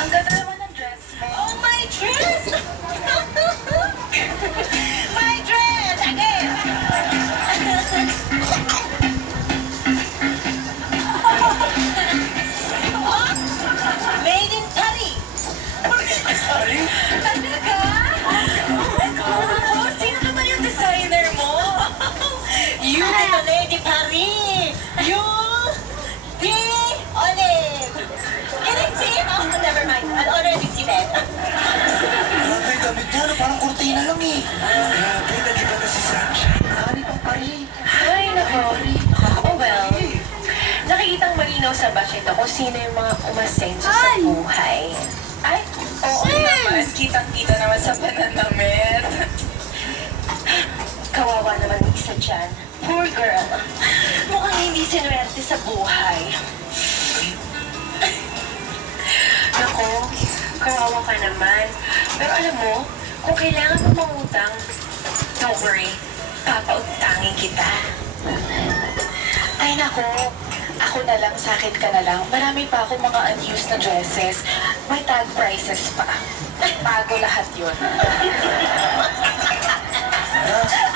Ang ganda naman ng dress mo. Oh, my dress! My dress! Again! Made in Paris! Sorry? Talaga? Oh, sino naman yung designer mo? You, the Lady Paris! You, the Olive! Can I see it? Oh, never mind. I'll already see that. Grabe, damit mo. Ano, parang kurtina lang eh. Grabe, nag-iba na si Sunshine. Nakani pang pari. Ay, nako. Oh, well. Nakikitang malinaw sa budget kung sino yung mga umasenso sa buhay. Ay, oo naman. Kitang-kita naman sa pananamit. Kawawa naman yung isa dyan. Poor girl. Mukhang hindi sinuwerte sa buhay. Nako, kawawa ka naman. Pero alam mo, kung kailangan mo mangutang, don't worry. Papautangin kita. Ay nako, ako na lang, sakit ka na lang. Marami pa akong mga unused na dresses. May tag prices pa. Bago lahat yun.